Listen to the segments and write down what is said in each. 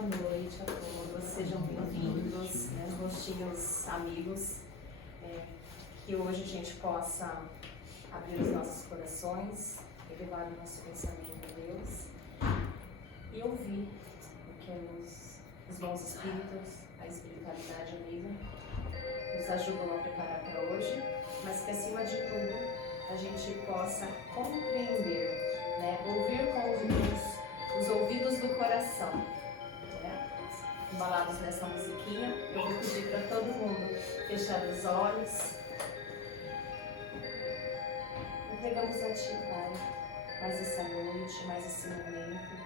Boa noite a todos, sejam bem-vindos, né, rostinhos amigos, que hoje a gente possa abrir os nossos corações, elevar o nosso pensamento a Deus e ouvir o que os bons espíritos, a espiritualidade amiga, nos ajudam a preparar para hoje, mas que acima de tudo a gente possa compreender, né, ouvir com os ouvidos do coração, né? Embalados nessa musiquinha, eu vou pedir para todo mundo fechar os olhos. Entregamos a Ti, Pai, mais essa noite, mais esse momento,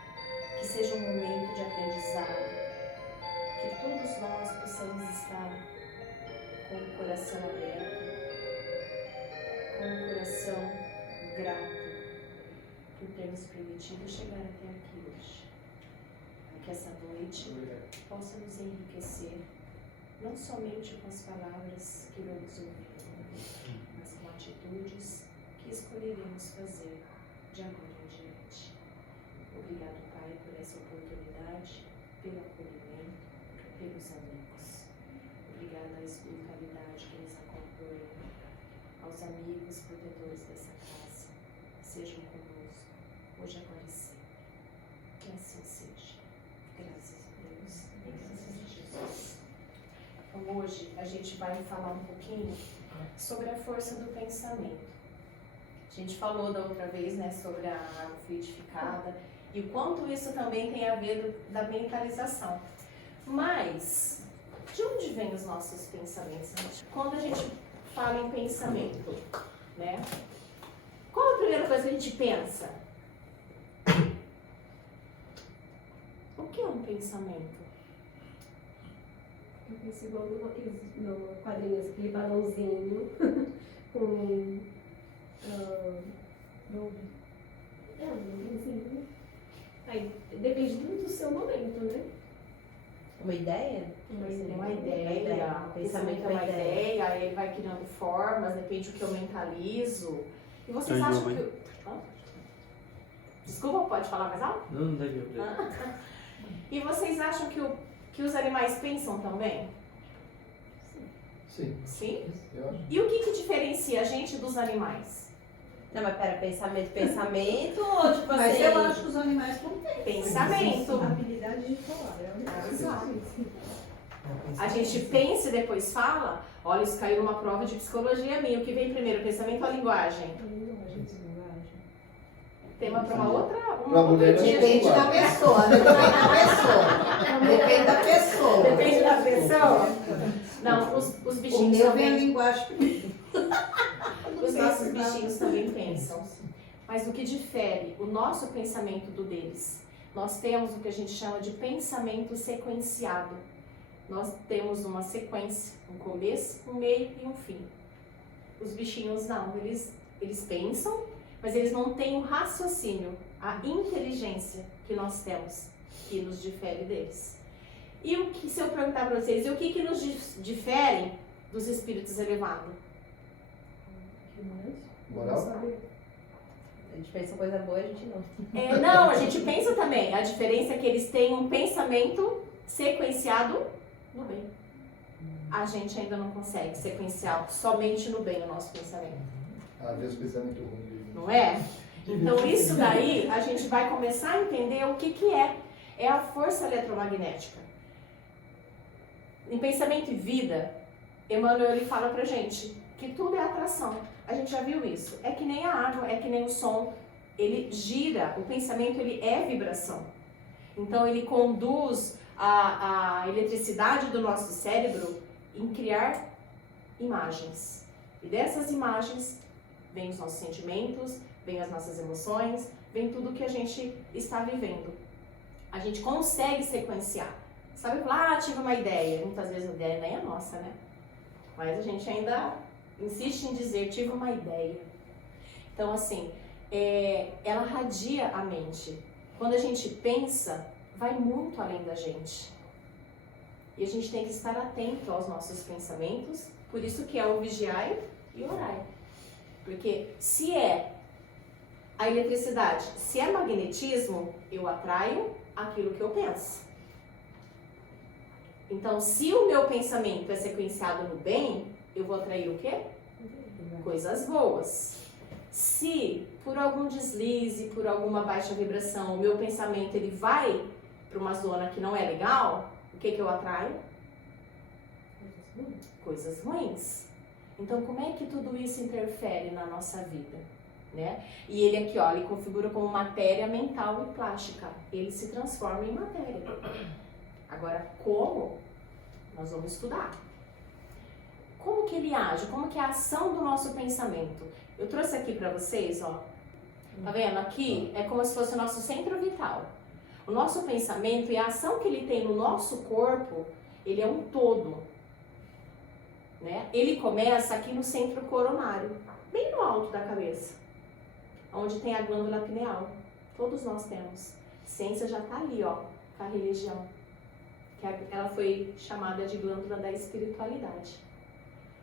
que seja um momento de aprendizado, que todos nós possamos estar com o coração aberto, com o coração grato por termos permitido chegar até aqui hoje. Que essa noite possa nos enriquecer, não somente com as palavras que vamos ouvir, mas com atitudes que escolheremos fazer de agora em diante. Obrigado, Pai, por essa oportunidade, pelo acolhimento, pelos amigos. Obrigada à espiritualidade que nos acompanha, aos amigos protetores dessa casa. Sejam conosco, hoje, agora e sempre. Que assim seja. Graças a Deus, graças a Jesus. Então, hoje a gente vai falar um pouquinho sobre a força do pensamento. A gente falou da outra vez, né, sobre a água fluidificada e o quanto isso também tem a ver da mentalização. Mas, de onde vêm os nossos pensamentos? Quando a gente fala em pensamento, né? Qual a primeira coisa que a gente pensa? O que é um pensamento? Eu penso igual no quadrinho, aquele balãozinho com um balãozinho. Aí depende muito do seu momento, né? Uma ideia? Uma ideia. O pensamento é uma ideia, aí ele vai criando formas, depende do que eu mentalizo. E vocês acham que... Desculpa, pode falar mais alto? Não, não deve ouvir. E vocês acham que os animais pensam também? Sim. Sim? Eu acho. E o que diferencia a gente dos animais? Não, mas pera, pensamento ou tipo assim... Mas eu acho que os animais não têm Pensamento. a habilidade de falar. Exato. A gente pensa e depois fala. Olha, isso caiu numa prova de psicologia minha. O que vem primeiro, pensamento ou a linguagem? Tema para uma outra dia. Depende da pessoa, Depende da pessoa. Depende da pessoa? Não, os O bichinhos meu também. vem a linguagem. Os nossos bichinhos também pensam. Mas o que difere o nosso pensamento do deles? Nós temos o que a gente chama de pensamento sequenciado. Nós temos uma sequência, um começo, um meio e um fim. Os bichinhos não, eles pensam, mas eles não têm o raciocínio, a inteligência que nós temos, que nos difere deles. E o que, se eu perguntar para vocês, e o que nos difere dos espíritos elevados? Moral? A gente pensa coisa boa, a gente não. Não, a gente pensa também. A diferença é que eles têm um pensamento sequenciado no bem. A gente ainda não consegue sequenciar somente no bem o nosso pensamento. Às vezes pensamento ruim. Não é? Então isso daí a gente vai começar a entender o que é. É a força eletromagnética. Em Pensamento e Vida, Emmanuel ele fala pra gente que tudo é atração. A gente já viu isso. É que nem a água, é que nem o som. Ele gira, o pensamento ele é vibração. Então ele conduz a eletricidade do nosso cérebro em criar imagens. E dessas imagens vem os nossos sentimentos, vem as nossas emoções, vem tudo que a gente está vivendo. A gente consegue sequenciar. Sabe, tive uma ideia. Muitas vezes a ideia nem é nossa, né? Mas a gente ainda insiste em dizer, tive uma ideia. Então, assim, ela radia a mente. Quando a gente pensa, vai muito além da gente. E a gente tem que estar atento aos nossos pensamentos. Por isso que é o vigiai e orai. Porque se é a eletricidade, se é magnetismo, eu atraio aquilo que eu penso. Então, se o meu pensamento é sequenciado no bem, eu vou atrair o quê? Coisas boas. Se por algum deslize, por alguma baixa vibração, o meu pensamento ele vai para uma zona que não é legal, o que eu atraio? Coisas ruins. Então, como é que tudo isso interfere na nossa vida? Né? E ele aqui, ó, ele configura como matéria mental e plástica. Ele se transforma em matéria. Agora, como? Nós vamos estudar. Como que ele age? Como que é a ação do nosso pensamento? Eu trouxe aqui para vocês, ó. Tá vendo? Aqui é como se fosse o nosso centro vital. O nosso pensamento e a ação que ele tem no nosso corpo, ele é um todo. Né? Ele começa aqui no centro coronário, bem no alto da cabeça, onde tem a glândula pineal. Todos nós temos. A ciência já está ali, ó, com a religião. Ela foi chamada de glândula da espiritualidade.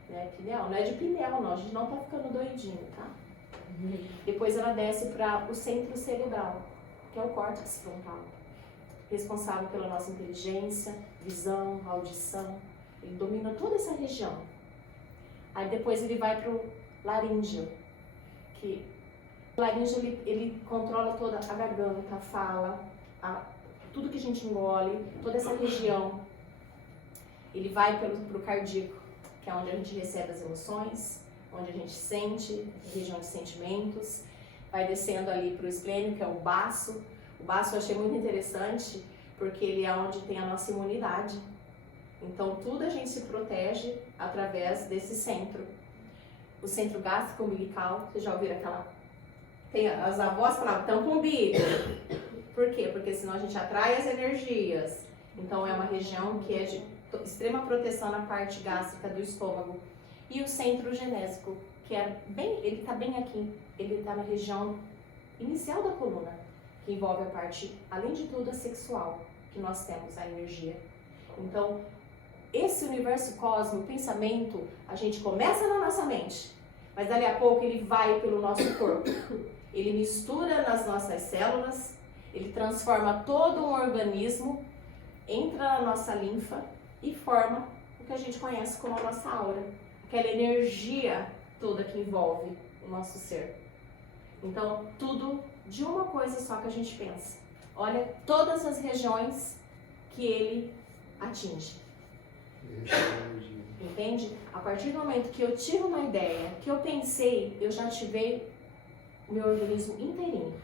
Né? Pineal, não é de pineal não, a gente não tá ficando doidinho, tá? Depois ela desce para o centro cerebral, que é o córtex frontal, responsável pela nossa inteligência, visão, audição. Ele domina toda essa região. Aí depois ele vai para o laríngeo, que o laríngeo ele controla toda a garganta, a fala, tudo que a gente engole, toda essa região. Ele vai para o cardíaco, que é onde a gente recebe as emoções, onde a gente sente, região de sentimentos. Vai descendo ali para o esplênico, que é o baço. O baço eu achei muito interessante, porque ele é onde tem a nossa imunidade. Então, tudo a gente se protege através desse centro. O centro gástrico umbilical, vocês já ouviram aquela... Tem as avós falavam, tampa o umbigo. Por quê? Porque senão a gente atrai as energias. Então, é uma região que é de extrema proteção na parte gástrica do estômago. E o centro genésico, que é bem... Ele está bem aqui. Ele está na região inicial da coluna, que envolve a parte, além de tudo, a sexual, que nós temos, a energia. Então, esse universo cósmico, o pensamento, a gente começa na nossa mente, mas dali a pouco ele vai pelo nosso corpo. Ele mistura nas nossas células, ele transforma todo um organismo, entra na nossa linfa e forma o que a gente conhece como a nossa aura. Aquela energia toda que envolve o nosso ser. Então, tudo de uma coisa só que a gente pensa. Olha todas as regiões que ele atinge. Entende? A partir do momento que eu tive uma ideia, que eu pensei, eu já ativei o meu organismo inteirinho.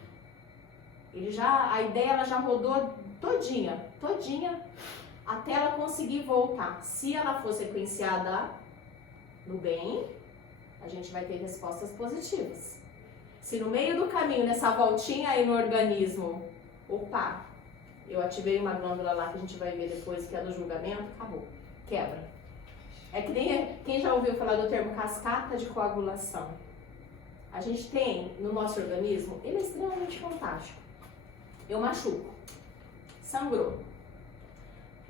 A ideia ela já rodou todinha, até ela conseguir voltar. Se ela for sequenciada no bem, a gente vai ter respostas positivas. Se no meio do caminho, nessa voltinha aí no organismo, opa, eu ativei uma glândula lá que a gente vai ver depois, que é do julgamento, acabou. Quebra. É que nem quem já ouviu falar do termo cascata de coagulação. A gente tem no nosso organismo, ele é extremamente fantástico. Eu machuco, sangrou.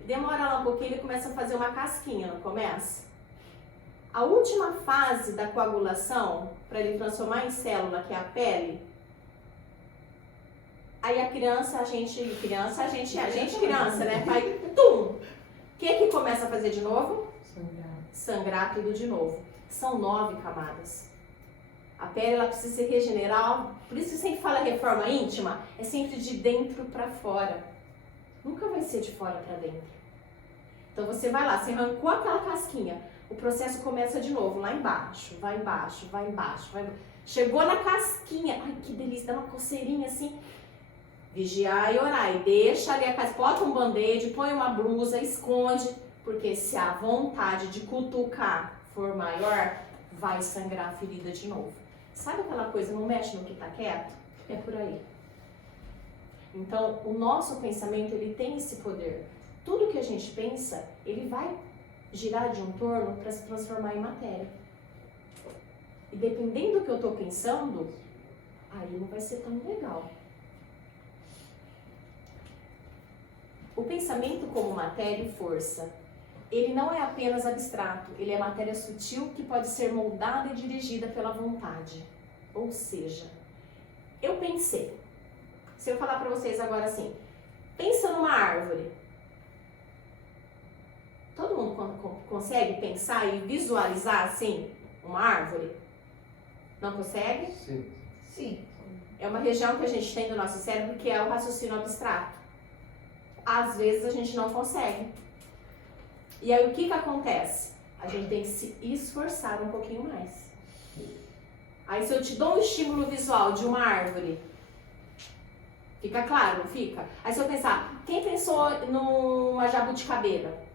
Demora lá um pouquinho, ele começa a fazer uma casquinha, não começa? A última fase da coagulação, para ele transformar em célula, que é a pele, aí a criança, né? Vai, tum! O que começa a fazer de novo? Sangrar tudo de novo. São 9 camadas. A pele, ela precisa se regenerar. Por isso que sempre fala reforma íntima, é sempre de dentro para fora. Nunca vai ser de fora para dentro. Então você vai lá, você arrancou aquela casquinha, o processo começa de novo, lá embaixo, vai embaixo, vai embaixo, vai embaixo. Chegou na casquinha, ai que delícia, dá uma coceirinha assim. Vigiar e orar, e deixa ali a casa, bota um band-aid, põe uma blusa, esconde, porque se a vontade de cutucar for maior, vai sangrar a ferida de novo. Sabe aquela coisa, não mexe no que tá quieto? É por aí. Então, o nosso pensamento, ele tem esse poder. Tudo que a gente pensa, ele vai girar de um torno para se transformar em matéria. E dependendo do que eu tô pensando, aí não vai ser tão legal. O pensamento como matéria e força, ele não é apenas abstrato, ele é matéria sutil que pode ser moldada e dirigida pela vontade. Ou seja, eu pensei, se eu falar para vocês agora assim, pensa numa árvore. consegue pensar e visualizar assim uma árvore? Não consegue? Sim. Sim. É uma região que a gente tem do nosso cérebro que é o raciocínio abstrato. Às vezes a gente não consegue. E aí o que acontece? A gente tem que se esforçar um pouquinho mais. Aí se eu te dou um estímulo visual de uma árvore, fica claro, não fica? Aí se eu pensar, quem pensou numa jabuticabeira?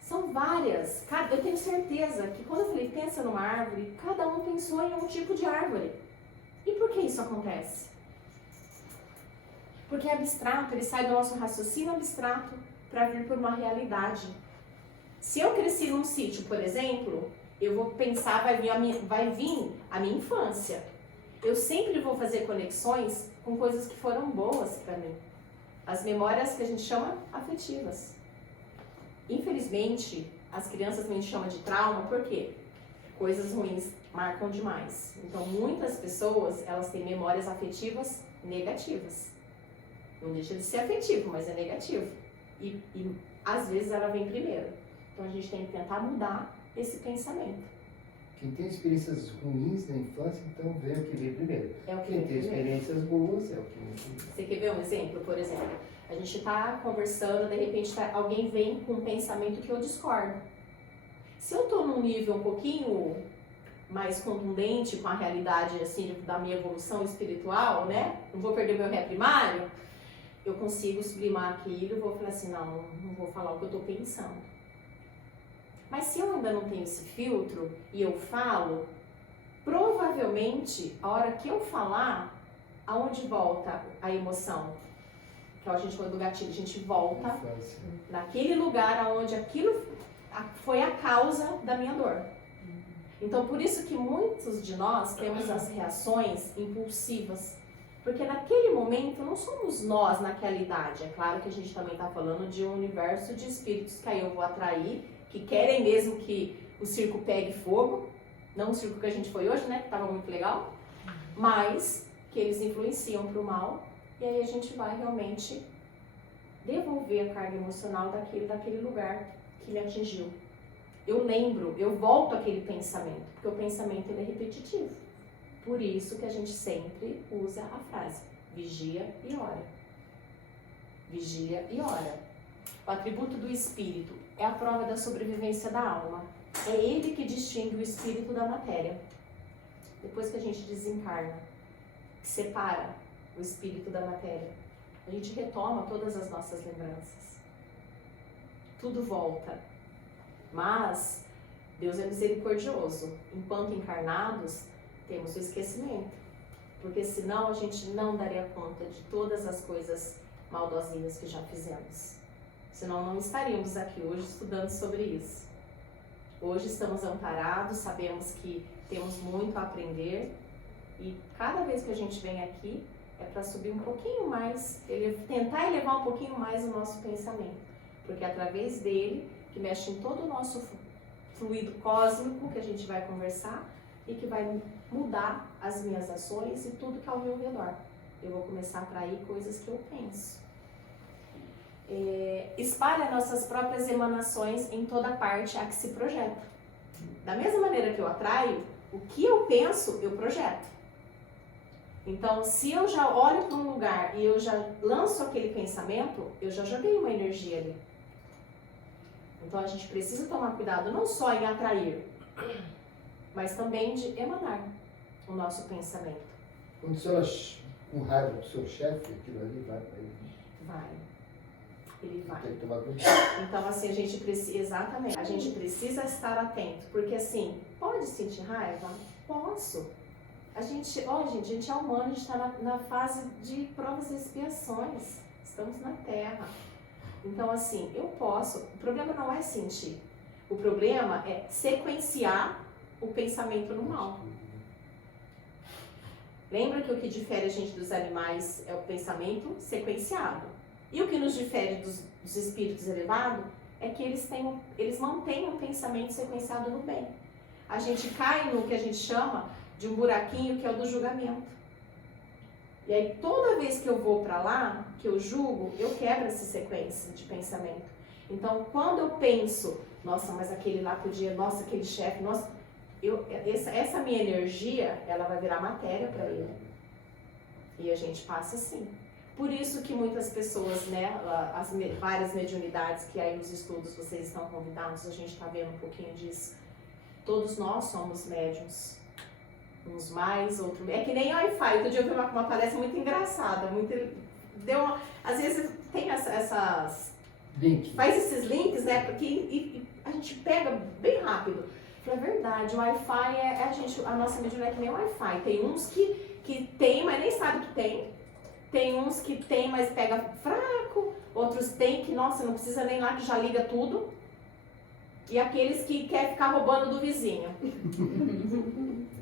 São várias. Eu tenho certeza que quando eu falei pensa numa árvore, cada um pensou em um tipo de árvore. E por que isso acontece? Porque é abstrato, ele sai do nosso raciocínio abstrato para vir por uma realidade. Se eu cresci num sítio, por exemplo, eu vou pensar, vai vir a minha infância. Eu sempre vou fazer conexões com coisas que foram boas para mim. As memórias que a gente chama afetivas. Infelizmente, as crianças também chamam de trauma, por quê? Coisas ruins marcam demais. Então, muitas pessoas, elas têm memórias afetivas negativas. Não deixa de ser afetivo, mas é negativo. E às vezes ela vem primeiro. Então, a gente tem que tentar mudar esse pensamento. Quem tem experiências ruins na infância, então vê o que vem primeiro. É o que Quem vem tem primeiro. experiências boas é o que vem primeiro. Você quer ver um exemplo? Por exemplo, a gente está conversando, de repente alguém vem com um pensamento que eu discordo. Se eu estou num nível um pouquinho mais contundente com a realidade assim, da minha evolução espiritual, né? Não vou perder meu ré primário, eu consigo sublimar aquilo e vou falar assim, não vou falar o que eu estou pensando. Mas se eu ainda não tenho esse filtro e eu falo, provavelmente, a hora que eu falar, aonde volta a emoção? Que a gente falou do gatilho, a gente volta Infância. naquele lugar onde aquilo foi a causa da minha dor. Então, por isso que muitos de nós temos as reações impulsivas. Porque naquele momento não somos nós naquela idade. É claro que a gente também está falando de um universo de espíritos que aí eu vou atrair, que querem mesmo que o circo pegue fogo. Não o circo que a gente foi hoje, né? Que estava muito legal. Mas que eles influenciam para o mal. E aí a gente vai realmente devolver a carga emocional daquele lugar que me atingiu. Eu lembro, eu volto àquele pensamento, porque o pensamento ele é repetitivo. Por isso que a gente sempre usa a frase, vigia e ora. Vigia e ora. O atributo do espírito é a prova da sobrevivência da alma. É ele que distingue o espírito da matéria. Depois que a gente desencarna, que separa o espírito da matéria, a gente retoma todas as nossas lembranças. Tudo volta. Mas Deus é misericordioso. Enquanto encarnados, temos o esquecimento. Porque senão a gente não daria conta de todas as coisas maldosinhas que já fizemos. Senão não estaríamos aqui hoje estudando sobre isso. Hoje estamos amparados, sabemos que temos muito a aprender. E cada vez que a gente vem aqui, é para subir um pouquinho mais, tentar elevar um pouquinho mais o nosso pensamento. Porque é através dele, que mexe em todo o nosso fluido cósmico, que a gente vai conversar, e que vai mudar as minhas ações e tudo que é ao meu redor. Eu vou começar a atrair coisas que eu penso. Espalha nossas próprias emanações em toda parte a que se projeta. Da mesma maneira que eu atraio, o que eu penso, eu projeto. Então, se eu já olho para um lugar e eu já lanço aquele pensamento, eu já joguei uma energia ali. Então, a gente precisa tomar cuidado não só em atrair, mas também de emanar o nosso pensamento. Quando o senhor com raiva do seu chefe, aquilo ali vai para ele. Vai. Ele vai. Tem que tomar cuidado. Então, assim, a gente precisa, exatamente, a gente precisa estar atento, porque assim, pode sentir raiva? Posso. A gente é humano, a gente está na fase de provas e expiações, estamos na Terra. Então, assim, eu posso, o problema não é sentir, o problema é sequenciar o pensamento no mal. Lembra que o que difere a gente dos animais é o pensamento sequenciado. E o que nos difere dos espíritos elevados é que eles mantêm um pensamento sequenciado no bem. A gente cai no que a gente chama de um buraquinho que é o do julgamento. E aí toda vez que eu vou para lá, que eu julgo, eu quebro essa sequência de pensamento. Então quando eu penso, nossa, mas aquele lá podia, nossa, aquele chefe, nossa, essa minha energia, ela vai virar matéria para ele. E a gente passa assim. Por isso que muitas pessoas, né, várias mediunidades que aí nos estudos vocês estão convidados, a gente está vendo um pouquinho disso. Todos nós somos médiums. Uns mais, outros menos. É que nem Wi-Fi. Outro dia eu vi uma palestra muito engraçada. Às vezes tem essas... Link. Faz esses links, né? Porque a gente pega bem rápido. É verdade, o Wi-Fi a nossa mediunidade é que nem Wi-Fi. Tem uns que tem, mas nem sabe que tem. Tem uns que tem, mas pega fraco. Outros tem que, nossa, não precisa nem lá, que já liga tudo. E aqueles que querem ficar roubando do vizinho.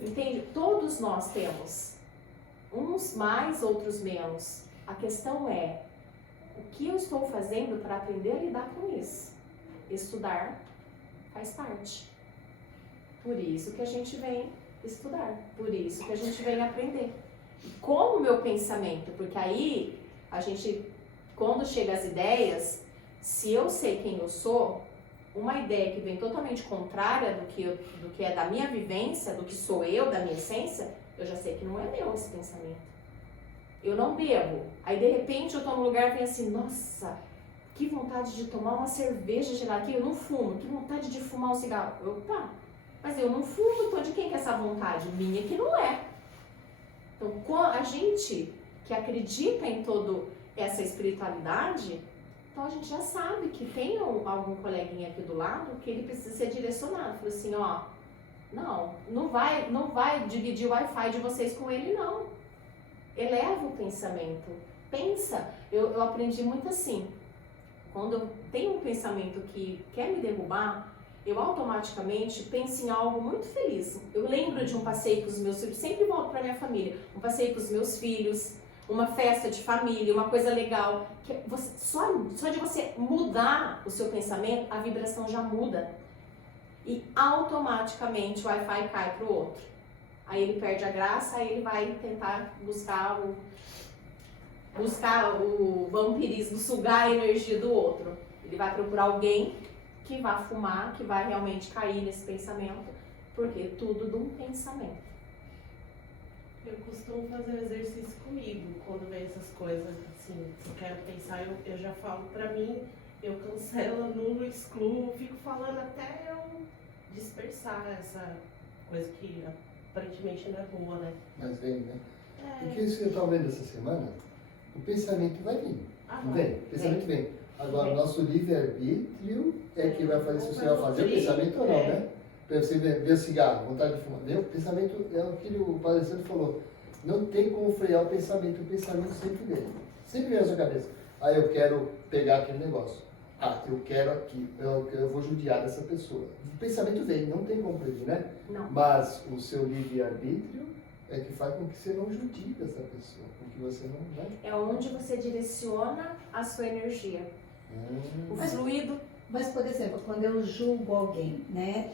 Entende? Todos nós temos. Uns mais, outros menos. A questão é, o que eu estou fazendo para aprender a lidar com isso? Estudar faz parte. Por isso que a gente vem estudar. Por isso que a gente vem aprender. E como o meu pensamento, porque aí a gente, quando chega às ideias, se eu sei quem eu sou, uma ideia que vem totalmente contrária do que é da minha vivência, do que sou eu, da minha essência, eu já sei que não é meu esse pensamento. Eu não bebo. Aí de repente eu tô num lugar e vem assim, nossa, que vontade de tomar uma cerveja gelada aqui, eu não fumo, que vontade de fumar um cigarro. Opa, mas eu não fumo, então de quem que é essa vontade? Minha que não é. Então a gente que acredita em toda essa espiritualidade, então a gente já sabe que tem algum coleguinha aqui do lado que ele precisa ser direcionado. Fala assim, ó, não vai dividir o Wi-Fi de vocês com ele, não. Eleva o pensamento. Pensa. Eu aprendi muito assim. Quando eu tenho um pensamento que quer me derrubar, eu automaticamente penso em algo muito feliz. Eu lembro de um passeio com os meus filhos, sempre volto para minha família. Um passeio com os meus filhos, uma festa de família, uma coisa legal. Que só de você mudar o seu pensamento, a vibração já muda. E automaticamente o Wi-Fi cai para o outro. Aí ele perde a graça, aí ele vai tentar buscar o vampirismo, sugar a energia do outro. Ele vai procurar alguém que vai fumar, que vai realmente cair nesse pensamento, porque tudo de um pensamento. Eu costumo fazer um exercício comigo, quando vem essas coisas, assim, se eu quero pensar, eu já falo pra mim, eu cancelo, anulo, excluo, fico falando até eu dispersar essa coisa que aparentemente não é boa, né? Mas vem, né? É. Porque isso que eu estava vendo essa semana, o pensamento vai vir. Não vem? O pensamento vem. Agora, o nosso livre-arbítrio é que vai fazer se você vai fazer o pensamento ou não, né? Para você ver o cigarro, vontade de fumar. O pensamento é o que o palestrante falou. Não tem como frear o pensamento sempre vem. Sempre vem na sua cabeça. Ah, eu quero pegar aquele negócio. Ah, eu quero aqui. Eu vou judiar dessa pessoa. O pensamento vem, não tem como prever, né? Não. Mas o seu livre-arbítrio é que faz com que você não judie dessa pessoa. Com que você não, né? É onde você direciona a sua energia. O fluido. Mas, por exemplo, quando eu julgo alguém, né,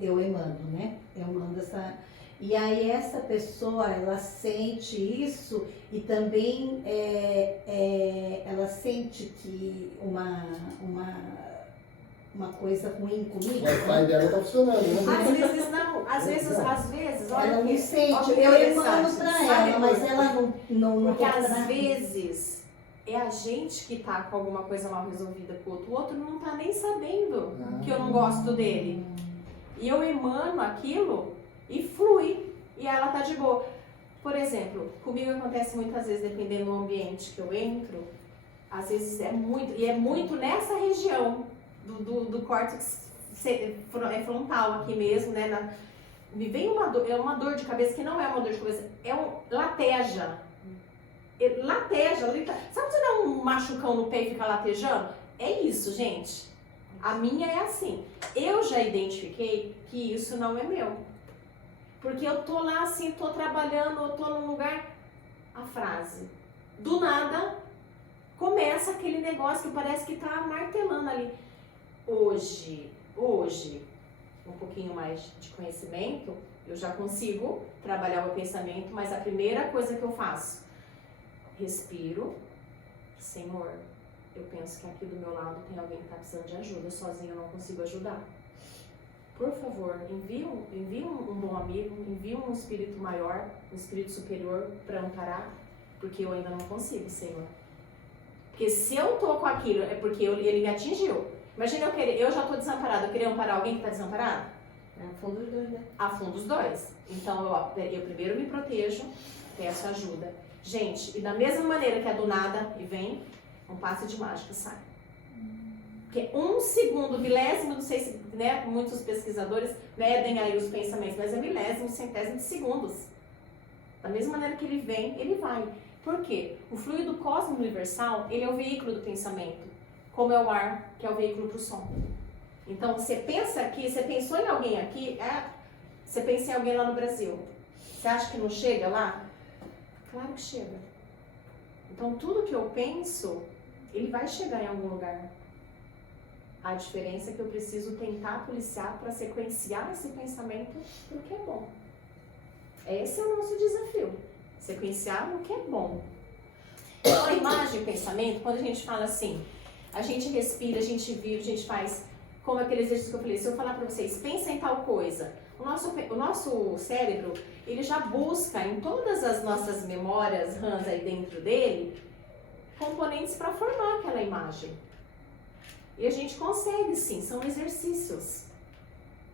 eu emano, né, eu mando essa... E aí essa pessoa, ela sente isso e também ela sente que uma coisa ruim comigo. O Wi-Fi dela está funcionando, né? Às vezes não, às vezes, olha Ela que, não sente, olha que eu emano interessante. pra Sabe ela, mas por quê? ela não Porque às pra- vezes é a gente que tá com alguma coisa mal resolvida com o outro não tá nem sabendo que eu não gosto dele. E eu emano aquilo e flui, e ela tá de boa. Por exemplo, comigo acontece muitas vezes, dependendo do ambiente que eu entro, às vezes é muito nessa região do córtex frontal aqui mesmo, né? Me vem uma dor de cabeça que não é uma dor de cabeça, lateja. Lateja, sabe quando você dá um machucão no peito e fica latejando? É isso, gente. A minha é assim. Eu já identifiquei que isso não é meu. Porque eu tô lá assim, tô trabalhando, eu tô num lugar... A frase. Do nada, começa aquele negócio que parece que tá martelando ali. Hoje, um pouquinho mais de conhecimento, eu já consigo trabalhar o pensamento, mas a primeira coisa que eu faço, respiro. Senhor, eu penso que aqui do meu lado tem alguém que está precisando de ajuda, sozinho eu não consigo ajudar. Por favor, envie um bom amigo, envie um espírito maior, um espírito superior para amparar, porque eu ainda não consigo, Senhor. Porque se eu tô com aquilo, é porque ele me atingiu. Imagina eu já estou desamparada, eu queria amparar alguém que está desamparado? Afundo os dois, né? Afundo os dois. Então eu primeiro me protejo, peço ajuda. Gente, e da mesma maneira que é do nada e vem, um passe de mágica sai. Porque 1 segundo, milésimo, não sei se, né, muitos pesquisadores medem aí os pensamentos, mas é milésimo, centésimo de segundos. Da mesma maneira que ele vem, ele vai. Por quê? O fluido cósmico universal, ele é o veículo do pensamento, como é o ar, que é o veículo para o som. Então, você pensa aqui, você pensou em alguém aqui, você pensa em alguém lá no Brasil. Você acha que não chega lá? Claro que chega. Então, tudo que eu penso, ele vai chegar em algum lugar. A diferença é que eu preciso tentar policiar para sequenciar esse pensamento para o que é bom. Esse é o nosso desafio. Sequenciar o que é bom. Então, a imagem e o pensamento, quando a gente fala assim, a gente respira, a gente vive, a gente faz, como aquele exercício que eu falei, se eu falar para vocês, pensa em tal coisa, o nosso cérebro, ele já busca em todas as nossas memórias RAMs aí dentro dele, componentes para formar aquela imagem. E a gente consegue sim, são exercícios.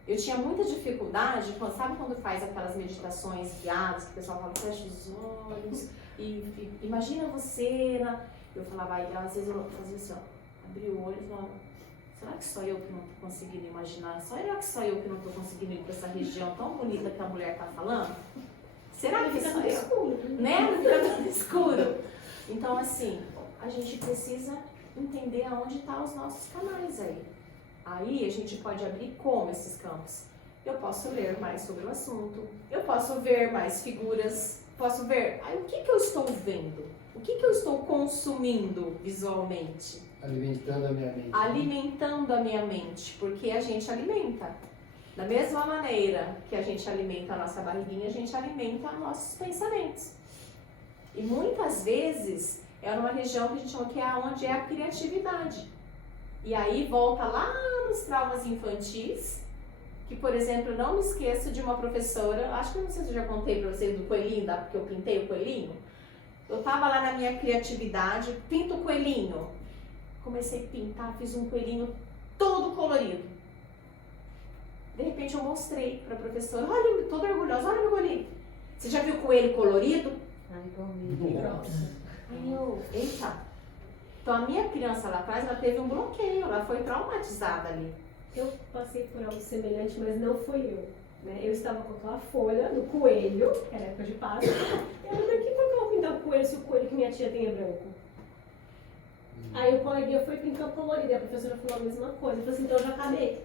Eu tinha muita dificuldade, sabe quando faz aquelas meditações guiadas, que o pessoal fala, fecha os olhos, e imagina você, eu falava, às vezes eu fazia assim, ó, abri o olho e falava, será que só eu que não estou conseguindo imaginar? Será que só eu que não estou conseguindo ir para essa região tão bonita que a mulher está falando? Será que só eu? Escuro. Né? Fica tudo escuro. Então, assim, a gente precisa entender aonde estão os nossos canais aí. Aí a gente pode abrir como esses campos. Eu posso ler mais sobre o assunto, eu posso ver mais figuras, posso ver o que eu estou vendo, o que eu estou consumindo visualmente. Alimentando a minha mente. Alimentando a minha mente, porque a gente alimenta. Da mesma maneira que a gente alimenta a nossa barriguinha, a gente alimenta nossos pensamentos. E muitas vezes é numa região que a gente chama que é onde é a criatividade. E aí volta lá nos traumas infantis, que, por exemplo, eu não me esqueço de uma professora, acho que eu não sei se eu já contei pra vocês do coelhinho, porque eu pintei o coelhinho. Eu tava lá na minha criatividade, pinto o coelhinho. Comecei a pintar, fiz um coelhinho todo colorido. De repente eu mostrei pra professora, olha, toda orgulhosa, olha meu coelhinho. Você já viu coelho colorido? Ai, comigo. Aí eu, eita. Então a minha criança lá atrás, ela teve um bloqueio, ela foi traumatizada ali. Eu passei por algo semelhante, mas não foi eu. Né? Eu estava com aquela folha do coelho, que era época de Páscoa. Eu falei, mas que eu vou pintar o coelho se o coelho que minha tia tem é branco? Aí o coleguinha foi pintando colorido, e a professora falou a mesma coisa. Eu falei assim, então eu já acabei.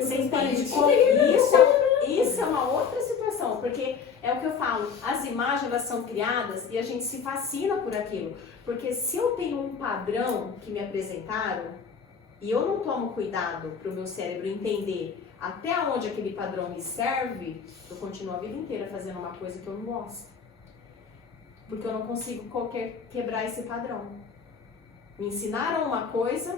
Você entende? Isso é uma outra situação, porque é o que eu falo, as imagens elas são criadas e a gente se fascina por aquilo. Porque se eu tenho um padrão que me apresentaram e eu não tomo cuidado para o meu cérebro entender até onde aquele padrão me serve, eu continuo a vida inteira fazendo uma coisa que eu não gosto. Porque eu não consigo quebrar esse padrão. Me ensinaram uma coisa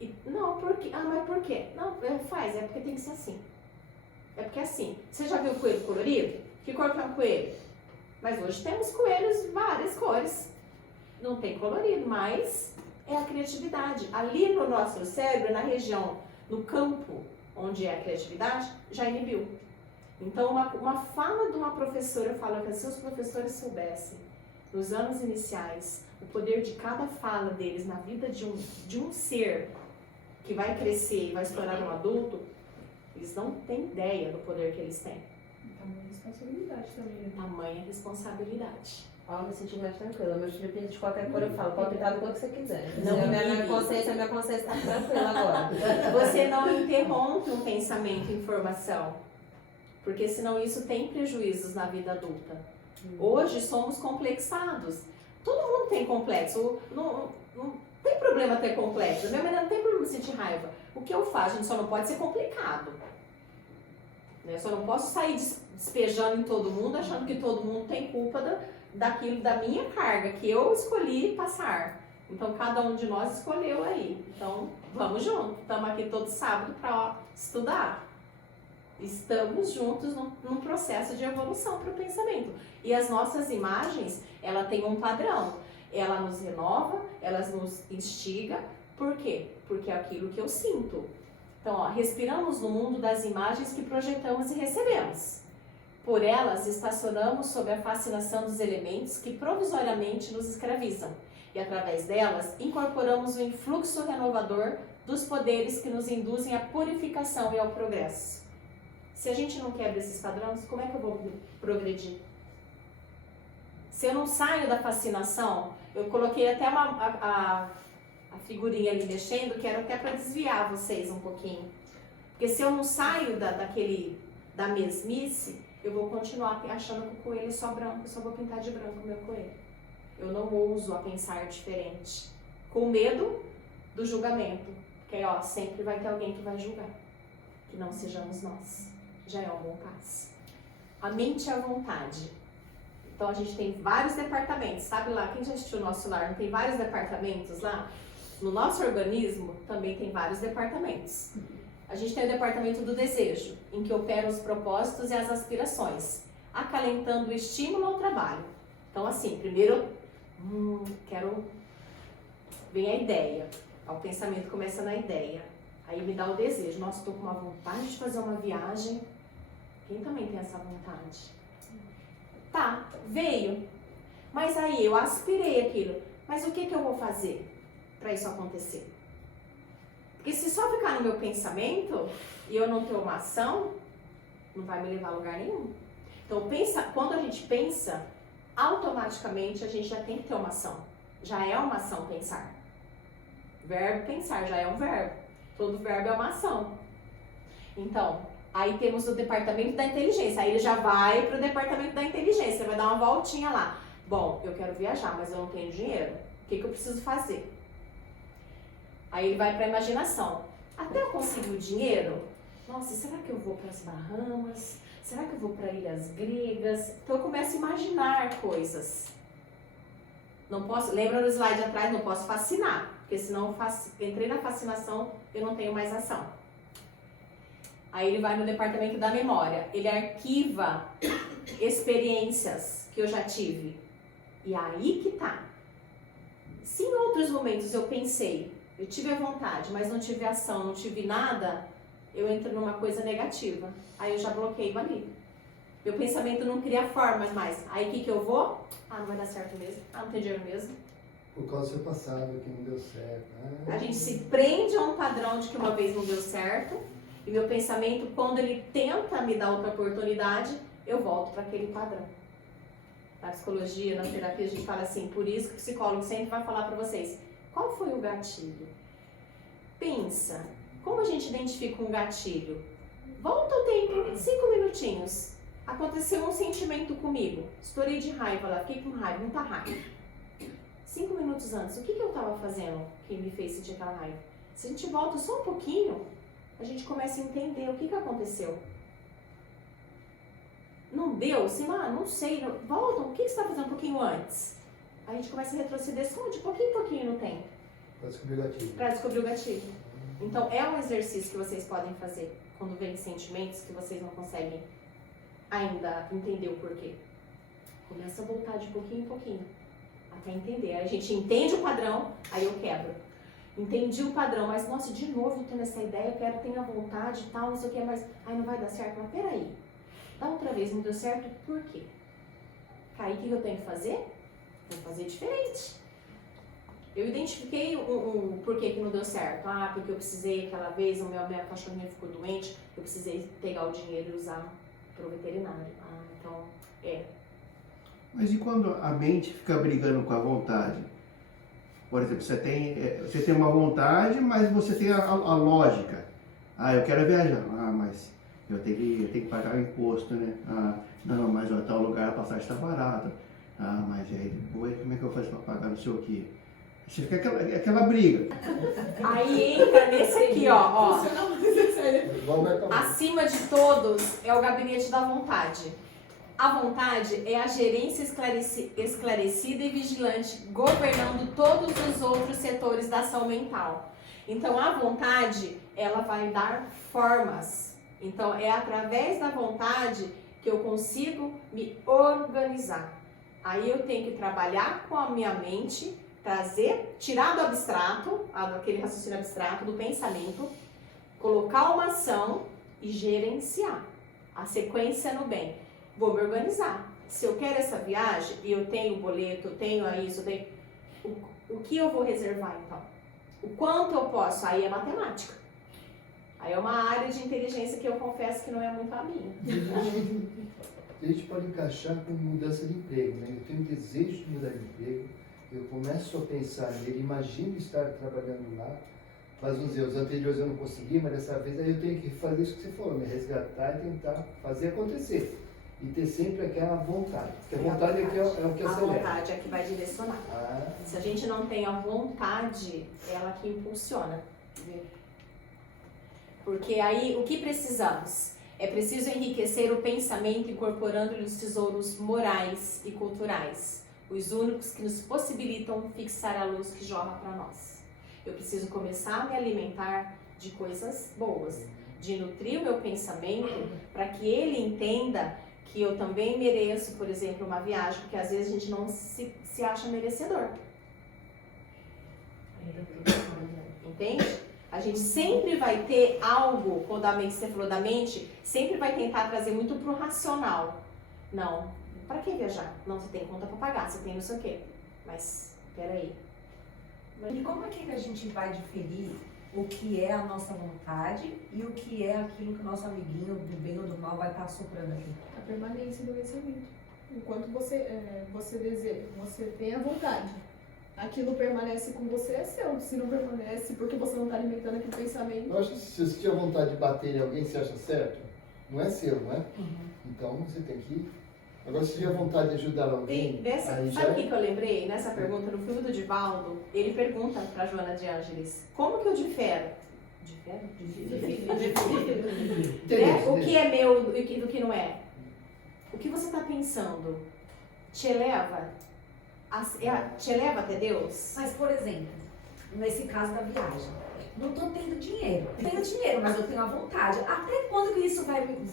e não, por quê? Mas por quê? Não, é porque tem que ser assim. É porque é assim. Você já viu coelho colorido? Que cor que é um coelho? Mas hoje temos coelhos várias cores. Não tem colorido, mas é a criatividade. Ali no nosso cérebro, na região, no campo onde é a criatividade, já inibiu. Então, uma fala de uma professora fala que se os professores soubessem, nos anos iniciais, o poder de cada fala deles na vida de um ser que vai crescer e vai se tornar um adulto, eles não têm ideia do poder que eles têm. Tamanha responsabilidade também, né? Tamanha responsabilidade. Ó, me senti mais tranquila. Meu filho pinta de qualquer cor, eu falo, pode pintar do cor que você quiser. Não Não, inibe. minha consciência tá tranquila agora. Você não interrompe um pensamento em formação, porque senão isso tem prejuízos na vida adulta. Hoje somos complexados. Todo mundo tem complexo. Não tem problema ter complexo. Não tem problema sentir raiva. O que eu faço, a gente só não pode ser complicado. né? Eu só não posso sair despejando em todo mundo, achando que todo mundo tem culpa daquilo, da minha carga, que eu escolhi passar. Então, cada um de nós escolheu aí. Então, vamos junto. Estamos aqui todo sábado para estudar. Estamos juntos num processo de evolução para o pensamento. E as nossas imagens, ela tem um padrão. Ela nos renova, ela nos instiga. Por quê? Porque é aquilo que eu sinto. Então, ó, respiramos no mundo das imagens que projetamos e recebemos. Por elas, estacionamos sob a fascinação dos elementos que provisoriamente nos escravizam. E através delas, incorporamos o influxo renovador dos poderes que nos induzem à purificação e ao progresso. Se a gente não quebra esses padrões, como é que eu vou progredir? Se eu não saio da fascinação, eu coloquei até a figurinha ali mexendo, que era até para desviar vocês um pouquinho. Porque se eu não saio da mesmice, eu vou continuar achando que o coelho é só branco, eu só vou pintar de branco o meu coelho. Eu não ouso a pensar diferente. Com medo do julgamento. Porque aí, ó, sempre vai ter alguém que vai julgar. Que não sejamos nós. Já é um bom passo. A mente é a vontade. Então a gente tem vários departamentos. Sabe lá, quem já assistiu o Nosso Lar, não tem vários departamentos lá? No nosso organismo também tem vários departamentos. A gente tem o departamento do desejo, em que operam os propósitos e as aspirações, acalentando o estímulo ao trabalho. Então assim, primeiro vem a ideia. O pensamento começa na ideia. Aí me dá o desejo. Nossa, estou com uma vontade de fazer uma viagem. Quem também tem essa vontade? Tá, veio. Mas aí eu aspirei aquilo. Mas o que eu vou fazer para isso acontecer? Porque se só ficar no meu pensamento e eu não ter uma ação, não vai me levar a lugar nenhum. Então, quando a gente pensa, automaticamente a gente já tem que ter uma ação. Já é uma ação pensar. Verbo pensar já é um verbo. Todo verbo é uma ação. Então, aí temos o departamento da inteligência. Aí ele já vai para o departamento da inteligência. Vai dar uma voltinha lá. Bom, eu quero viajar, mas eu não tenho dinheiro. O que eu preciso fazer? Aí ele vai para a imaginação. Até eu conseguir o dinheiro, nossa, será que eu vou para as Bahamas? Será que eu vou para ilhas gregas? Então eu começo a imaginar coisas. Não posso, lembra no slide atrás, não posso fascinar, porque senão entrei na fascinação, eu não tenho mais ação. Aí ele vai no departamento da memória, ele arquiva experiências que eu já tive. E aí que tá. Se em outros momentos eu pensei, eu tive a vontade, mas não tive ação, não tive nada, eu entro numa coisa negativa. Aí eu já bloqueio ali. Meu pensamento não cria formas mais. Aí o que eu vou? Ah, não vai dar certo mesmo. Ah, não tem dinheiro mesmo. Por causa do seu passado, que não deu certo. A gente se prende a um padrão de que uma vez não deu certo. E meu pensamento, quando ele tenta me dar outra oportunidade, eu volto para aquele padrão. Na psicologia, na terapia, a gente fala assim, por isso que o psicólogo sempre vai falar para vocês, qual foi o gatilho? Pensa, como a gente identifica um gatilho? Volta o tempo, 5 minutinhos. Aconteceu um sentimento comigo, estourei de raiva lá, fiquei com raiva, muita raiva. 5 minutos antes, o que eu estava fazendo que me fez sentir aquela raiva? Se a gente volta só um pouquinho, a gente começa a entender o que aconteceu. Não deu? Assim, não sei, volta, o que você está fazendo um pouquinho antes? A gente começa a retroceder só de pouquinho em pouquinho no tempo. Para descobrir o gatilho. Para descobrir o gatilho. Então, é um exercício que vocês podem fazer quando vem sentimentos que vocês não conseguem ainda entender o porquê. Começa a voltar de pouquinho em pouquinho, até entender. Aí a gente entende o padrão, aí eu quebro. Entendi o padrão, mas nossa, de novo tendo essa ideia, eu quero, tenho a vontade e tal, não sei o que, mas aí não vai dar certo. Mas peraí, dá outra vez, não deu certo, por quê? Aí o que eu tenho que fazer? Vou fazer diferente. Eu identifiquei o porquê que não deu certo. Ah, porque eu precisei aquela vez, minha cachorrinha ficou doente, eu precisei pegar o dinheiro e usar para o veterinário. Ah, então, Mas e quando a mente fica brigando com a vontade? Por exemplo, você tem uma vontade, mas você tem a lógica. Ah, eu quero viajar. Ah, mas eu tenho que pagar o imposto, né? Ah, não, mas em tal lugar a passagem está barata. Ah, mas aí depois como é que eu faço para pagar não sei o quê? Você fica aquela briga. Aí entra nesse aqui, ó. Igual vai pra Acima de todos é o gabinete da vontade. A vontade é a gerência esclarecida e vigilante, governando todos os outros setores da ação mental. Então, a vontade, ela vai dar formas. Então, é através da vontade que eu consigo me organizar. Aí eu tenho que trabalhar com a minha mente, tirar do abstrato, daquele raciocínio abstrato, do pensamento, colocar uma ação e gerenciar a sequência no bem. Vou me organizar. Se eu quero essa viagem e eu tenho boleto, eu tenho isso, eu tenho... O que eu vou reservar então? O quanto eu posso? Aí é matemática. Aí é uma área de inteligência que eu confesso que não é muito a minha. A gente pode encaixar com mudança de emprego, né? Eu tenho desejo de mudar de emprego, eu começo a pensar nele, imagino estar trabalhando lá, mas vamos dizer, os anteriores eu não consegui, mas dessa vez aí eu tenho que fazer isso que você falou, né? Resgatar e tentar fazer acontecer. E ter sempre aquela vontade, porque a vontade é o que A acelera. vontade é que vai direcionar. Se a gente não tem a vontade, ela que impulsiona. Porque aí, o que precisamos? É preciso enriquecer o pensamento incorporando-lhe os tesouros morais e culturais, os únicos que nos possibilitam fixar a luz que jorra para nós. Eu preciso começar a me alimentar de coisas boas, de nutrir o meu pensamento para que ele entenda que eu também mereço, por exemplo, uma viagem, porque às vezes a gente não se acha merecedor. Entende? A gente sempre vai ter algo, quando a mente, você falou da mente, sempre vai tentar trazer muito pro racional. Não, para que viajar? Não, você tem conta para pagar, você tem não sei o quê. Mas, peraí. E como é que a gente vai diferir o que é a nossa vontade e o que é aquilo que o nosso amiguinho do bem ou do mal vai estar soprando aqui? A permanência do pensamento. Enquanto você deseja, você tem a vontade. Aquilo permanece com você, é seu. Se não permanece, porque você não está alimentando aquele pensamento. Eu acho que se você tiver vontade de bater em alguém que você acha certo, não é seu, não é? Então você tem que... Agora, se tiver vontade de ajudar alguém... Sabe o que eu lembrei? Nessa pergunta, no filme do Divaldo, ele pergunta para Joana de Ângeles, como que eu difero? O que é meu do que não é? O que você está pensando te eleva até Deus? Mas, por exemplo, nesse caso da viagem, não estou tendo dinheiro. Tenho dinheiro, mas eu tenho a vontade. Até quando que isso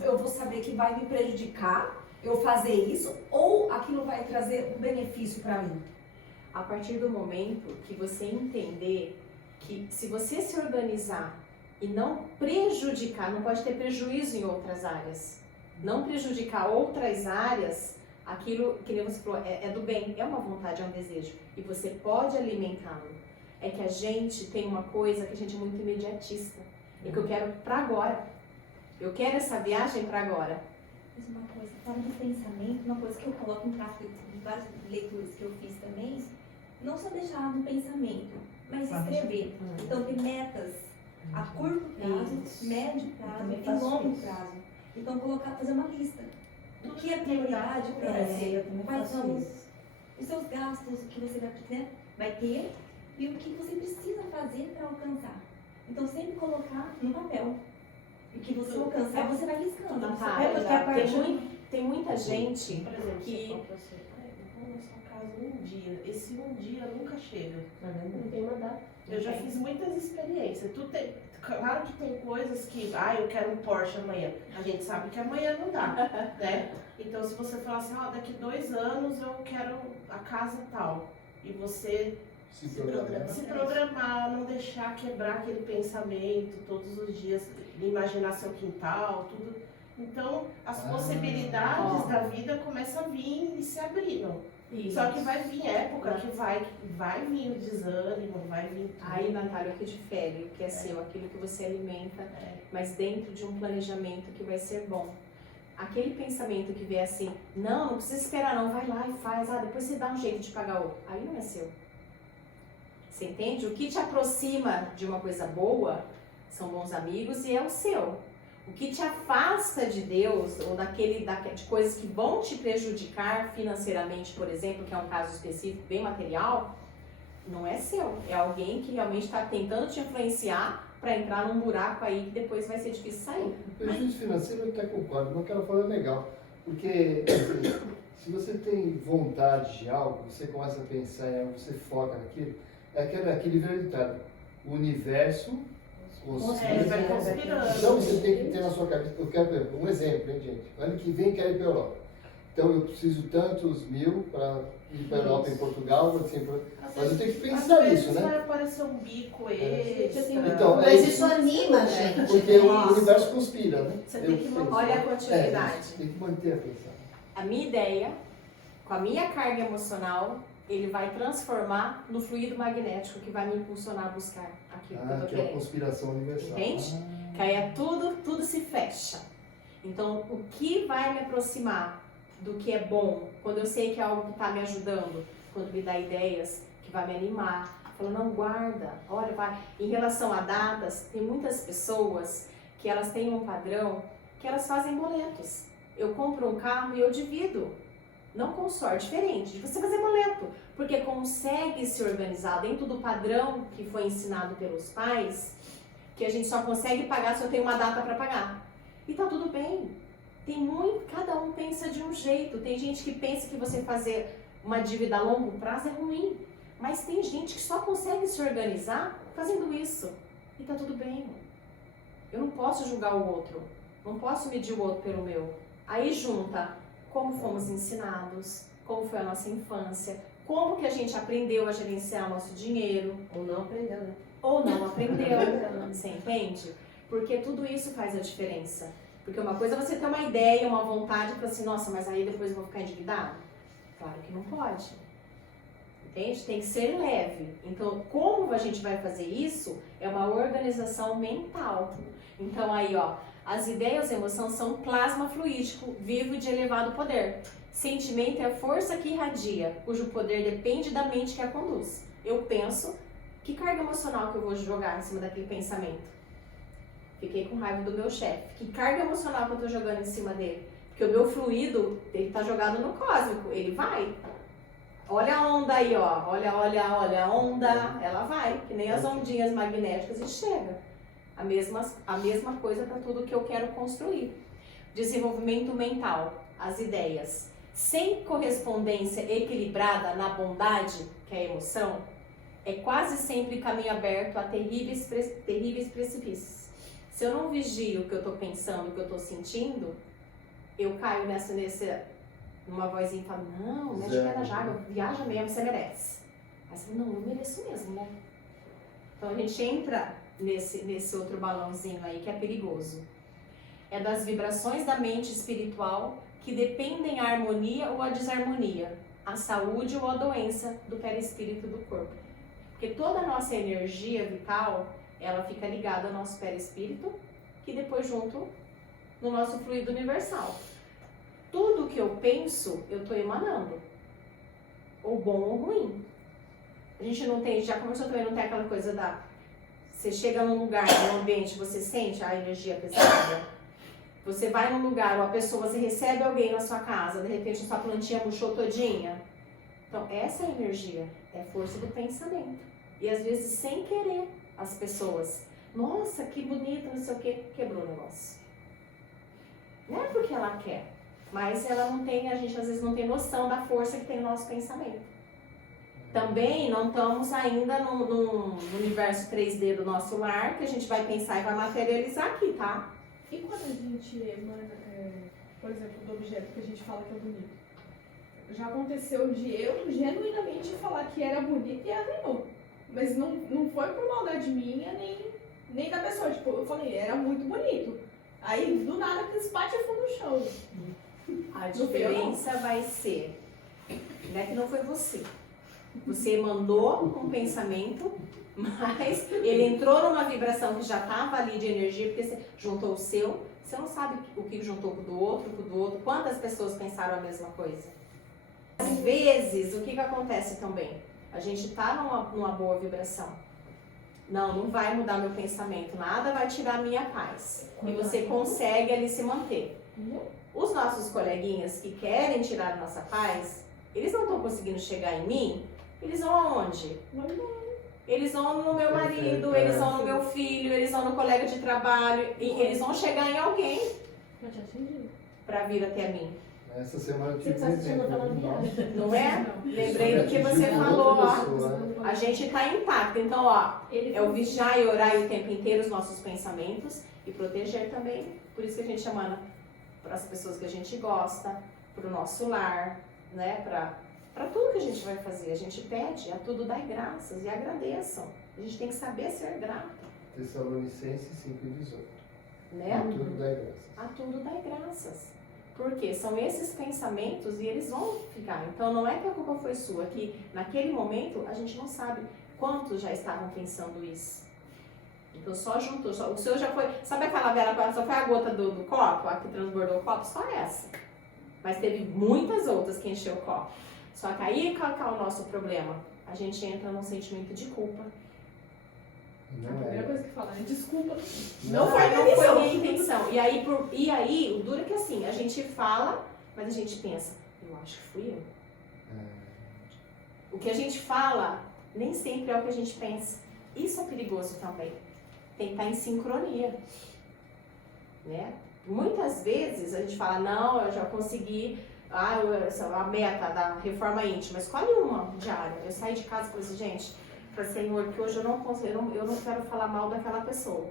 eu vou saber que vai me prejudicar eu fazer isso ou aquilo vai trazer um benefício para mim? A partir do momento que você entender que se você se organizar e não prejudicar, não pode ter prejuízo em outras áreas, não prejudicar outras áreas, aquilo que você falou é do bem, é uma vontade, é um desejo e você pode alimentá-lo. É que a gente tem uma coisa que a gente é muito imediatista, é que eu quero para agora, eu quero essa viagem para agora. Mas uma coisa, fora do pensamento, uma coisa que eu coloco em prática de várias leituras que eu fiz também, não só deixar no pensamento, mas escrever. Então ter metas a curto prazo, médio prazo e longo prazo. Então fazer uma lista do que é prioridade para você, quais são os seus gastos que você vai ter e o que você precisa fazer para alcançar. Então sempre colocar no papel. O que você alcançar, você vai riscando. Tem muita gente, por exemplo, que... Vamos no seu caso um dia. Esse um dia nunca chega. Não tem uma data. Eu já fiz muitas experiências. Claro que tem coisas que, eu quero um Porsche amanhã. A gente sabe que amanhã não dá, né? Então, se você falar assim, daqui 2 anos eu quero a casa tal. E você se programar, não deixar quebrar aquele pensamento todos os dias, imaginar seu quintal, tudo. Então, as possibilidades da vida começam a vir e se abriram. Isso. Só que vai vir época que vai vir o desânimo, vai vir tudo. Aí, Natália, o que difere, o que é seu, aquilo que você alimenta, mas dentro de um planejamento que vai ser bom. Aquele pensamento que vem assim, não precisa esperar não, vai lá e faz, depois você dá um jeito de pagar outro. Aí não é seu. Você entende? O que te aproxima de uma coisa boa são bons amigos e é o seu. O que te afasta de Deus ou de coisas que vão te prejudicar financeiramente, por exemplo, que é um caso específico, bem material, não é seu. É alguém que realmente está tentando te influenciar para entrar num buraco aí que depois vai ser difícil sair. O prejuízo financeiro eu até concordo, mas o que ela falou é legal. Porque assim, se você tem vontade de algo, você começa a pensar em algo, você foca naquilo, é aquele velho ditado, o universo conspira. vai conspirando. Então você tem que ter na sua cabeça, eu quero um exemplo, hein, gente? Ano que vem quero ir para a Europa. Então eu preciso tantos mil para ir para a Europa em Portugal, assim, mas eu tenho que pensar nisso, né? Vai aparecer um bico extra. Então, Mas isso anima, gente. Porque o universo conspira, né? Você tem que olha a continuidade. Tem que manter a atenção. A minha ideia, com a minha carga emocional, ele vai transformar no fluido magnético que vai me impulsionar a buscar aquilo que eu tô Que é a querendo. conspiração universal. Entende? Que aí é tudo se fecha. Então, o que vai me aproximar do que é bom, quando eu sei que é algo que está me ajudando, quando me dá ideias, que vai me animar, falo, não, guarda, olha, vai. Em relação a datas, tem muitas pessoas que elas têm um padrão que elas fazem boletos. Eu compro um carro e eu divido. Não consórcio, diferente de você fazer boleto, porque consegue se organizar dentro do padrão que foi ensinado pelos pais, que a gente só consegue pagar se eu tenho uma data para pagar. E tá tudo bem. Cada um pensa de um jeito. Tem gente que pensa que você fazer uma dívida a longo prazo é ruim, mas tem gente que só consegue se organizar fazendo isso. E tá tudo bem. Eu não posso julgar o outro, não posso medir o outro pelo meu. Aí junta como fomos ensinados, como foi a nossa infância, como que a gente aprendeu a gerenciar o nosso dinheiro. Ou não aprendeu, né? Ou não aprendeu, você entende? Porque tudo isso faz a diferença. Porque uma coisa é você ter uma ideia, uma vontade, e falar assim, nossa, mas aí depois eu vou ficar endividado? Claro que não pode. Entende? Tem que ser leve. Então, como a gente vai fazer isso? É uma organização mental. Então aí, ó, as ideias e emoções são plasma fluídico, vivo e de elevado poder. Sentimento é a força que irradia, cujo poder depende da mente que a conduz. Eu penso, que carga emocional que eu vou jogar em cima daquele pensamento? Fiquei com raiva do meu chefe. Que carga emocional que eu tô jogando em cima dele? Porque o meu fluido, ele tá jogado no cósmico, ele vai. Olha a onda aí, ó. Olha a onda, ela vai. Que nem as ondinhas magnéticas e chega. A mesma coisa para tudo que eu quero construir. Desenvolvimento mental, as ideias. Sem correspondência equilibrada na bondade, que é a emoção, é quase sempre caminho aberto a terríveis precipícios. Se eu não vigio o que eu estou pensando, o que eu estou sentindo, eu caio numa vozinha e falo, não, mete o pé na jaga, viaja mesmo, você merece. Aí você fala, não, eu mereço mesmo, né? Então a gente entra nesse outro balãozinho aí que é perigoso. É das vibrações da mente espiritual que dependem a harmonia ou a desarmonia, a saúde ou a doença do perispírito do corpo. Porque toda a nossa energia vital, ela fica ligada ao nosso perispírito, que depois junto no nosso fluido universal. Tudo que eu penso, eu estou emanando, ou bom ou ruim. A gente não tem, já começou também, não tem aquela coisa da... Você chega num lugar, num ambiente, você sente a energia pesada. Você vai num lugar, uma pessoa, você recebe alguém na sua casa, de repente a sua plantinha murchou todinha. Então, essa é a energia, é a força do pensamento. E às vezes, sem querer, as pessoas, nossa, que bonito, não sei o que, quebrou o negócio. Não é porque ela quer, mas ela não tem, a gente às vezes não tem noção da força que tem o nosso pensamento. Também não estamos ainda no universo 3D do nosso lar, que a gente vai pensar e vai materializar aqui, tá? E quando a gente emana, por exemplo, do objeto que a gente fala que é bonito? Já aconteceu de eu genuinamente falar que era bonito e arranhou. Mas não foi por maldade minha, nem da pessoa. Tipo, eu falei, era muito bonito. Aí, do nada, que espatifou no chão. A diferença vai ser, né, que não foi você. Você mandou um pensamento, mas ele entrou numa vibração que já estava ali de energia, porque você juntou o seu, você não sabe o que juntou com o do outro, quantas pessoas pensaram a mesma coisa. Às vezes, o que acontece também? A gente está numa boa vibração. Não vai mudar meu pensamento, nada vai tirar a minha paz. E você consegue ali se manter. Os nossos coleguinhas que querem tirar a nossa paz, eles não estão conseguindo chegar em mim eles vão aonde? Eles vão no meu marido, eles vão no meu filho, eles vão no colega de trabalho, e eles vão chegar em alguém para vir até mim. Essa semana eu Você tive tá um assistindo a exemplo. viagem. Não é? Lembrei do que você falou, ó. A gente está intacto. Então, ó, é o vigiar e orar o tempo inteiro os nossos pensamentos e proteger também. Por isso que a gente chama para as pessoas que a gente gosta, para o nosso lar, né? Para tudo que a gente vai fazer. A gente pede, a tudo dai graças e agradeçam. A gente tem que saber ser grato, Tessalonicenses 5:18. né? A tudo dai graças. A tudo dai graças. Porque são esses pensamentos e eles vão ficar. Então não é que a culpa foi sua, que naquele momento a gente não sabe quantos já estavam pensando isso. Então só juntou, o seu já foi, sabe aquela vela, só foi a gota do copo, a que transbordou o copo? Só essa. Mas teve muitas outras que encheu o copo. Só que aí qual que é o nosso problema? A gente entra num sentimento de culpa. A primeira coisa que fala é desculpa. Não foi minha intenção. E aí, o duro é que assim, a gente fala, mas a gente pensa, eu acho que fui eu. O que a gente fala nem sempre é o que a gente pensa. Isso é perigoso também. Tem que estar em sincronia. Né? Muitas vezes a gente fala, não, eu já consegui a meta da reforma íntima. Escolhe uma diária. Eu saí de casa e falei assim, gente, para Senhor, que hoje eu não quero falar mal daquela pessoa.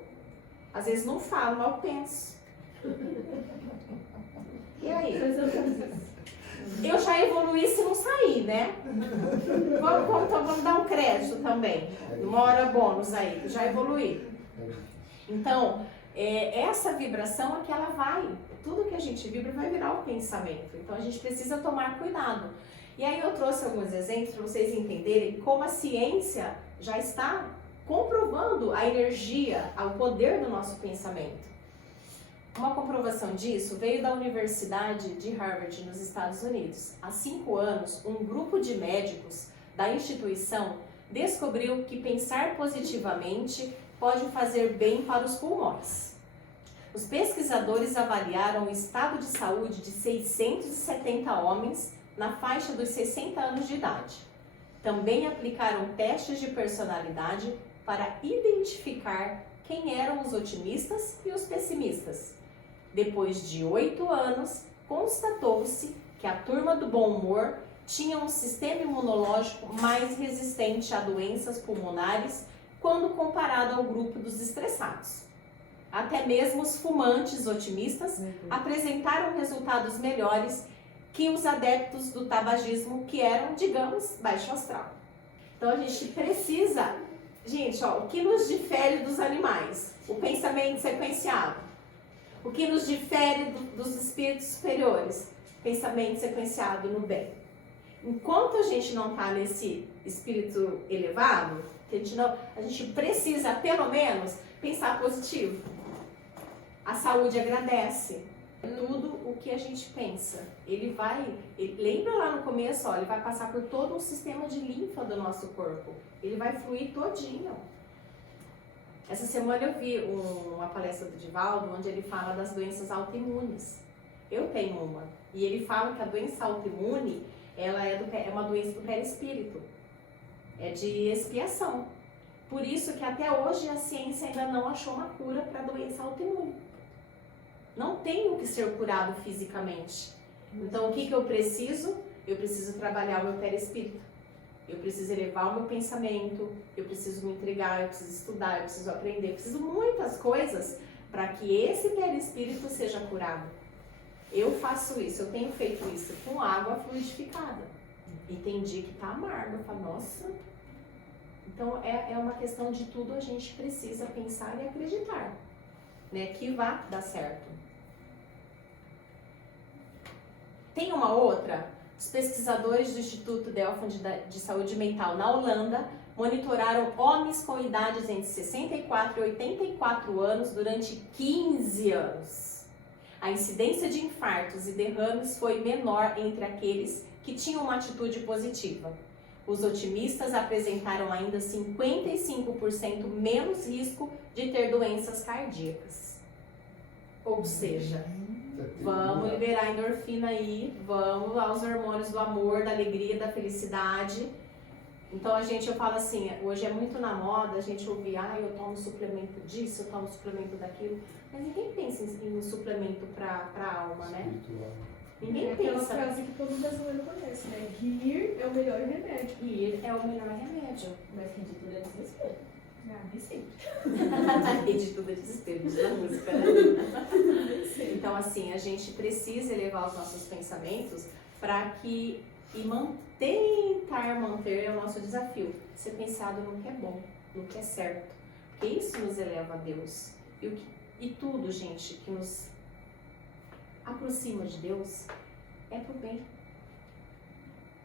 Às vezes não falo, mas eu penso. E aí? Eu já evoluí se não sair, né? Vamos dar um crédito também. Uma hora bônus aí, já evoluí. Então, essa vibração é que ela vai. Tudo que a gente vibra vai virar um pensamento. Então a gente precisa tomar cuidado. E aí eu trouxe alguns exemplos para vocês entenderem como a ciência já está comprovando a energia, o poder do nosso pensamento. Uma comprovação disso veio da Universidade de Harvard, nos Estados Unidos. Há 5 anos, um grupo de médicos da instituição descobriu que pensar positivamente pode fazer bem para os pulmões. Os pesquisadores avaliaram o estado de saúde de 670 homens na faixa dos 60 anos de idade. Também aplicaram testes de personalidade para identificar quem eram os otimistas e os pessimistas. Depois de 8 anos, constatou-se que a turma do bom humor tinha um sistema imunológico mais resistente a doenças pulmonares quando comparado ao grupo dos estressados. Até mesmo os fumantes otimistas apresentaram resultados melhores que os adeptos do tabagismo, que eram, digamos, baixo astral. Então a gente precisa, gente, o que nos difere dos animais? O pensamento sequenciado. O que nos difere dos espíritos superiores? Pensamento sequenciado no bem. Enquanto a gente não está nesse espírito elevado, a gente precisa, pelo menos, pensar positivo. A saúde agradece. Tudo o que a gente pensa, lembra lá no começo, ele vai passar por todo um sistema de linfa do nosso corpo, ele vai fluir todinho. Essa semana eu vi uma palestra do Divaldo, onde ele fala das doenças autoimunes. Eu tenho uma, e ele fala que a doença autoimune, ela é uma doença do perispírito, é de expiação. Por isso que até hoje a ciência ainda não achou uma cura para a doença autoimune. Não tenho que ser curado fisicamente. Então, o que eu preciso? Eu preciso trabalhar o meu perispírito. Eu preciso elevar o meu pensamento, eu preciso me entregar, eu preciso estudar, eu preciso aprender, eu preciso muitas coisas para que esse perispírito seja curado. Eu faço isso, eu tenho feito isso com água fluidificada. Entendi que está amargo, eu falo, nossa. Então, é uma questão de tudo a gente precisa pensar e acreditar, né, que vai dar certo. Tem uma outra, os pesquisadores do Instituto Delft de Saúde Mental na Holanda monitoraram homens com idades entre 64 e 84 anos durante 15 anos. A incidência de infartos e derrames foi menor entre aqueles que tinham uma atitude positiva. Os otimistas apresentaram ainda 55% menos risco de ter doenças cardíacas. Ou seja, vamos liberar a endorfina aí, vamos aos hormônios do amor, da alegria, da felicidade. Então eu falo assim, hoje é muito na moda a gente ouvir, eu tomo suplemento disso, eu tomo suplemento daquilo, mas ninguém pensa em um suplemento para a alma, né? Espiritual. Ninguém aquela pensa. frase que todo brasileiro conhece, né? Rir é o melhor remédio. Rir é o melhor remédio. Mas rir de tudo é desespero. Ah, sim. Rir de tudo é desespero, diz a música, né? Então, assim, a gente precisa elevar os nossos pensamentos para que, tentar manter é o nosso desafio, ser pensado no que é bom, no que é certo, porque isso nos eleva a Deus. E tudo, gente, que nos aproxima de Deus é pro bem.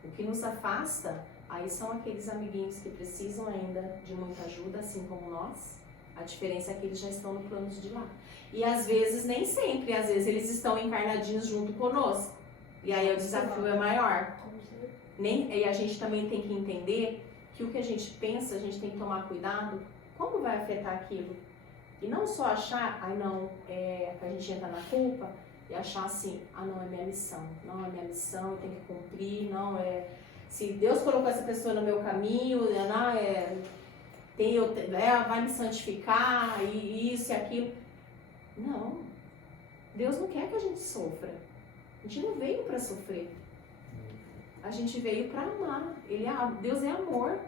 O que nos afasta, aí são aqueles amiguinhos que precisam ainda de muita ajuda, assim como nós. A diferença é que eles já estão no plano de lá. E às vezes, nem sempre, às vezes eles estão encarnadinhos junto conosco. E aí o desafio é maior. E a gente também tem que entender que o que a gente pensa, a gente tem que tomar cuidado, como vai afetar aquilo. E não só achar, que a gente entra na culpa e achar assim, não é minha missão, eu tenho que cumprir, se Deus colocou essa pessoa no meu caminho, vai me santificar, e isso e aquilo. Não, Deus não quer que a gente sofra. A gente não veio para sofrer. A gente veio para amar. Deus é amor.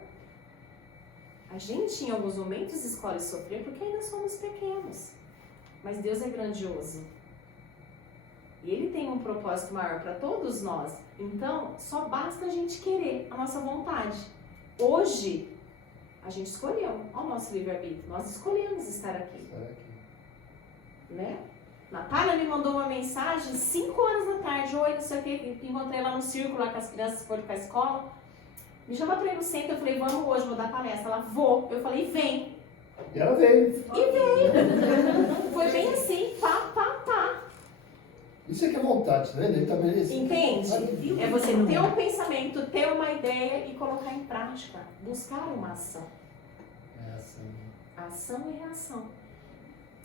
A gente, em alguns momentos, escolhe sofrer porque ainda somos pequenos. Mas Deus é grandioso. E Ele tem um propósito maior para todos nós. Então, só basta a gente querer, a nossa vontade. Hoje, a gente escolheu. Olha o nosso livre-arbítrio. Nós escolhemos estar aqui. Né? Natália me mandou uma mensagem 5 horas da tarde, não sei o que, encontrei lá no círculo, lá que as crianças foram para a escola. Me chama para ir no centro, eu falei, vamos hoje, vou dar palestra. Ela, vou. Eu falei, vem. E ela veio. E veio. Foi bem assim, pá. Isso é que é vontade, tá vendo? Ele tá merecendo. Entende? É você ter um pensamento, ter uma ideia e colocar em prática. Buscar uma ação. É ação. Ação e reação.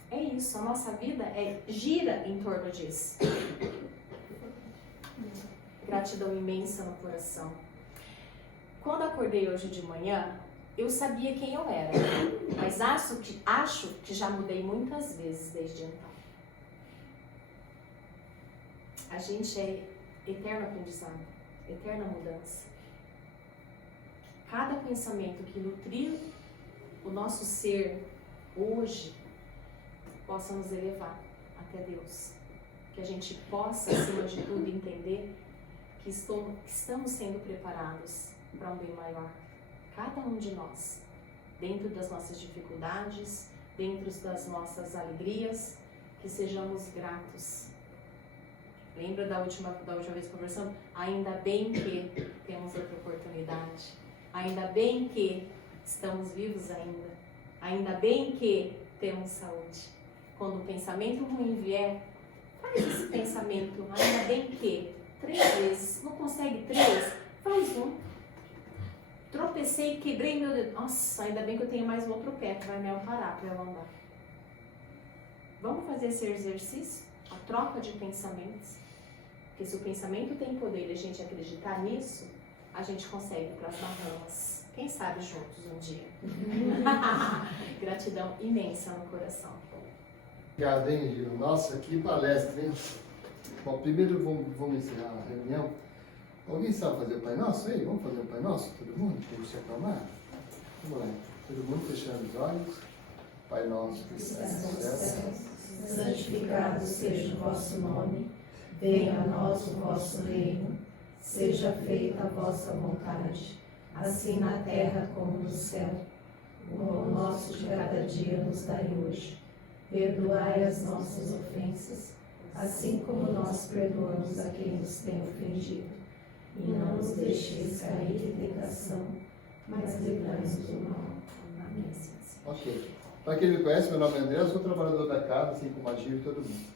É isso, a nossa vida gira em torno disso. Gratidão imensa no coração. Quando acordei hoje de manhã, eu sabia quem eu era, mas acho que já mudei muitas vezes desde então. A gente é eterno aprendizado, eterna mudança. Cada pensamento que nutrir o nosso ser hoje possa nos elevar até Deus. Que a gente possa, acima de tudo, entender que estamos sendo preparados para um bem maior. Cada um de nós, dentro das nossas dificuldades, dentro das nossas alegrias, que sejamos gratos. Lembra da última vez que conversamos? Ainda bem que temos outra oportunidade. Ainda bem que estamos vivos ainda. Ainda bem que temos saúde. Quando o pensamento ruim vier, faz esse pensamento, ainda bem que 3 vezes, não consegue 3, faz 1. Tropecei, quebrei meu dedo. Nossa, ainda bem que eu tenho mais um outro pé que vai me amparar para eu andar. Vamos fazer esse exercício? A troca de pensamentos. Porque se o pensamento tem poder e a gente acreditar nisso, a gente consegue ir para as Bahamas. Quem sabe juntos um dia. Gratidão imensa no coração. Obrigado, hein, Gil? Nossa, que palestra, hein? Bom, primeiro vamos encerrar a reunião. Alguém sabe fazer o Pai Nosso aí? Vamos fazer o Pai Nosso? Todo mundo? Para se acalmar? Vamos lá. Todo mundo fechando os olhos. Pai Nosso que estás nos céus, santificado seja o vosso nome. Venha a nós o vosso reino. Seja feita a vossa vontade, assim na terra como no céu. O pão nosso de cada dia nos dai hoje. Perdoai as nossas ofensas, assim como nós perdoamos a quem nos tem ofendido. E não nos deixeis cair em tentação, mas livrai-nos do mal. Amém. Ok. Para quem me conhece, meu nome é André, eu sou trabalhador da casa, assim como a Gil e todo mundo.